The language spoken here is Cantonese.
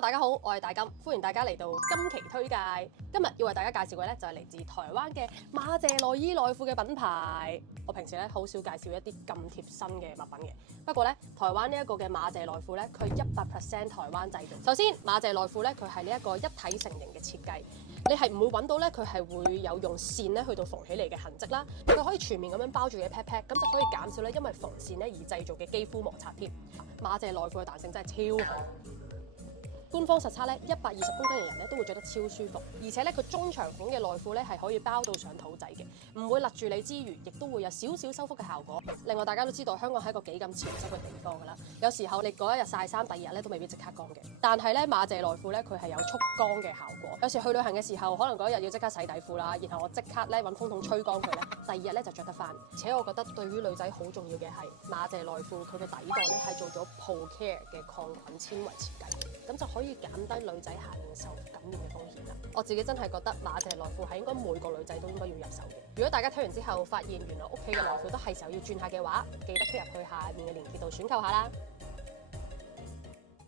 Hello， 大家好，我係大金，歡迎大家嚟到今期推介。今日要為大家介紹嘅咧就係嚟自台灣嘅馬謝內衣內褲嘅品牌。我平時咧好少介紹一啲咁貼身嘅物品嘅，不過咧台灣呢一個嘅馬謝內褲咧，佢100% 台灣製造。首先馬謝內褲咧，佢係呢一個一體成型嘅設計，你係唔會揾到咧佢係會有用線咧去到縫起嚟嘅痕跡啦。佢可以全面咁樣包住嘅 pat pat，咁就可以減少咧因為縫線咧而製造嘅肌膚摩擦添。馬謝內褲嘅彈性真係超好。官方實測咧，120公斤嘅人咧都會着得超舒服，而且咧佢中長款嘅內褲咧係可以包到上肚仔嘅，唔會勒住你之餘，亦都會有少少收腹嘅效果。另外大家都知道香港係一個幾咁潮濕嘅地方㗎啦，有時候你嗰一日曬衫，第二日咧都未必即刻乾嘅。但係咧馬謝內褲咧佢係有速乾嘅效果，有時去旅行嘅時候，可能嗰一日要即刻洗底褲啦，然後我即刻咧揾風筒吹乾佢咧，第二日咧就着得翻。而且我覺得對於女仔好重要嘅係馬謝內褲佢嘅底檔咧係做咗 ProCare 嘅抗菌纖維設計，咁就可以減低女仔下面受感染嘅風險啦。我自己真係覺得馬謝內褲係應該每個女仔都應該要入手嘅。如果大家睇完之後發現原來屋企嘅內褲都係時候要轉下嘅話，記得 click 入去下面嘅連結度選購下啦。